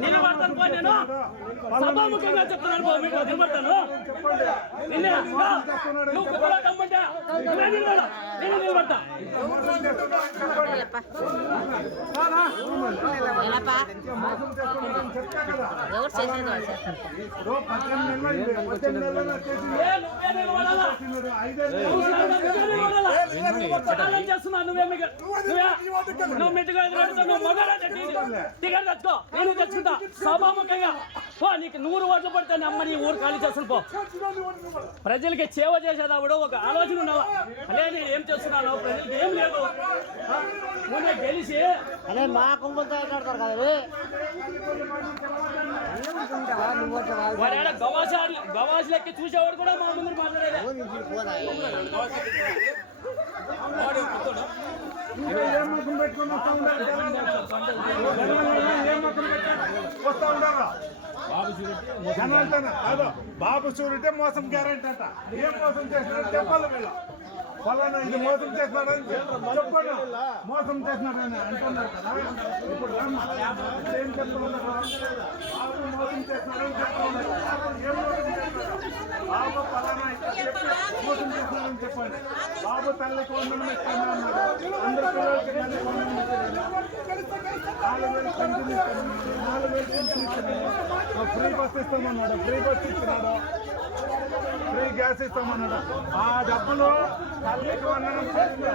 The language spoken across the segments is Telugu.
నిలబడతాను పో నేను సభాముఖంగా చెప్తున్నాను నిలబడతాను. ఎవరు చేసేది వాళ్ళు నువ్వే నువ్వు నువ్వు టికెట్ తెచ్చుకో నేను తెచ్చుకుంటా సభాముఖంగా పో నీకు నూరు ఓట్లు పడితే అమ్మ నీ ఊరు ఖాళీ చేస్తున్నా పో ప్రజలకి సేవ చేసేదావుడు ఒక ఆలోచన అదే నేను ఏం చేస్తున్నాను ప్రజలకి ఏం లేదు? నువ్వే గెలిచి అదే మా కుంభంతో ఆడతారు కదా గవాసాలు గవాసు లెక్క చూసేవాడు కూడా మా ముందు మాట్లాడేదే ఏమకం పెట్టుకొని వస్తా ఉండాలి ఏమకం వస్తా ఉండాలా జనాలతోనే కాదు బాబు సూరిటే మోసం గ్యారంటీ అంట. ఏం మోసం చేసినాడు చెప్పాలి వీళ్ళు. ఫలానా ఇది మోసం చేస్తున్నాడని చెప్పండి. మోసం చేస్తున్నాడని అంటున్నారు కదా. ఇప్పుడు ఏం చెప్తున్నారు బాబు మోసం చేస్తున్నాడని చెప్తున్నారు ఏం మోసం చేస్తున్నాడు బాబు ఫలానా ఇట్లా చెప్పి మోసం చెప్పండి. బాబు తల్లికి వందనం అందరి పిల్లలకి తల్లికి వందనం నాలుగు వేలు పెన్షన్ నాలుగు వేలు పెన్షన్ ఫ్రీ బస్ ఇస్తామన్నాడు ఫ్రీ బస్ ఇస్తున్నాడు ఫ్రీ గ్యాస్ ఇస్తామన్నాడు ఆ డబ్బులు తల్లికి వందనం డబ్బులు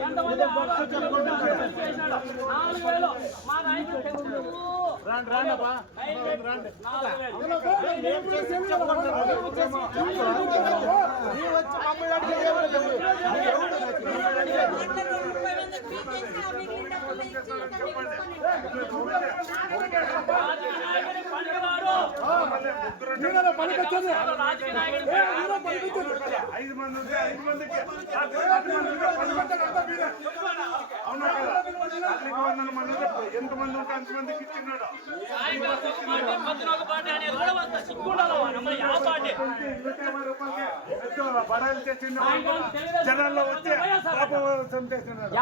ఎంతమంది నాలుగు వేలు మా నాయకుడు రాండి ఐదు మంది ఉంటే ఐదు మందికి పది మంది ఉంటే పది మందికి అంతా మీరే. అవునా కదా? తల్లికి వందల మంది ఉంటే ఎంత మంది ఉంటే అంత మందికి నమ్మ బడాయిలు తెచ్చిండు జనాల్లో వచ్చి పాపం చేసినాడు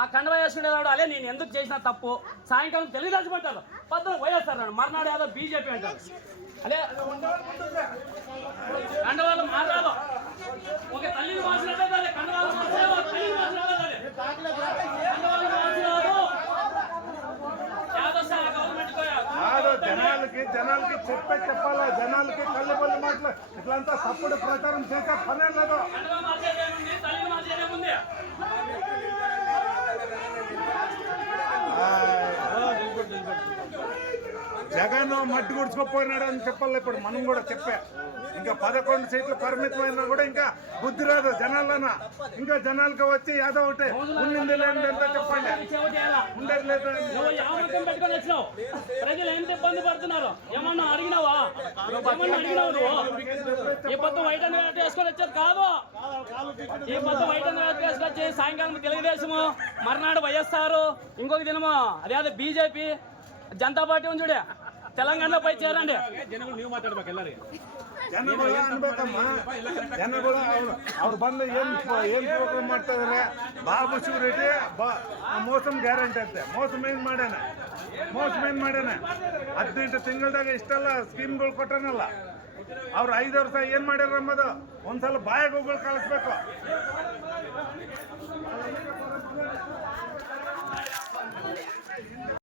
ఆ కండవ వేసుకునేవాడు అలే నేను ఎందుకు చేసిన తప్పు? సాయంకాలం తెలుగుదేశం అంటారు పొద్దున వైఎస్ఆర్ అన్నాడు మర్నాడు ఏదో బీజేపీ అంటారు. అదే కండవాళ్ళు మాట్లాడదు ఒక తల్లిని అదే కండవాళ్ళు తల్లిని కాదు జనాలకి జనాలకి చెప్పే చెప్పాలా? జనాలకి కళ్ళు పళ్ళు మాటలు ఇట్లంతా తప్పుడు ప్రచారం చేసే పనే లేదు. జగన్ మట్టి గుడుచుకోపోయినాడు అని చెప్పాలి ఇప్పుడు మనం కూడా చెప్పే. ఇంకా పదకొండు సీట్లు పరిమితమైనా కూడా ఇంకా బుద్ధి రాదు జనాలన. ఇంకా జనాలకి వచ్చి యాదవ్ ఒకటి ఉండింది లేనిది ఎంత చెప్పండి. ఉండేది లేదు ప్రజలు ఎంత ఇబ్బంది పడుతున్నారు? ఏమన్నా అడిగినావా? ఏమన్నా అడిగినావు నువ్వు? ఈ పొద్దు వైట్ అండ్ వైట్ వేసుకొని వచ్చేది కాదు. ఈ పొద్దు వైట్ అండ్ వైట్ వేసుకొచ్చి సాయంకాలం తెలుగుదేశము మర్నాడు వైఎస్ఆర్ ఇంకొక దినము అదే అదే బీజేపీ జనతా పార్టీ ఉంది చూడే. తెలంగాణలో పై చేరండి ಜನ ಕೂಡ ಅನ್ಬೇಕಮ್ಮ ಜನ ಕೂಡ ಅವ್ರು ಅವ್ರು ಬಂದು ಏನ್ ಏನ್ ಪ್ರೋಗ್ರಾಮ್ ಮಾಡ್ತಾ ಇದಾರೆ ಬಾಬು ಶಿವರೆಡ್ಡಿ ಬಾ ಮೋಸಮ್ ಗ್ಯಾರಂಟಿ ಅಂತೆ ಮೋಸಮ್ ಏನ್ ಮಾಡ್ಯಾನ ಮೋಸಮ್ ಏನ್ ಮಾಡ್ಯಾನ ಹದಿನೆಂಟು ತಿಂಗಳದಾಗ ಇಷ್ಟೆಲ್ಲ ಸ್ಕೀಮ್ಗಳು ಕೊಟ್ಟನಲ್ಲ ಅವ್ರು ಐದು ವರ್ಷ ಏನ್ ಮಾಡ್ಯಾರ ಅಂಬದು ಒಂದ್ಸಲ ಬಾಯಾಗ ಹೋಗ್ಗಳು ಕಳಿಸ್ಬೇಕು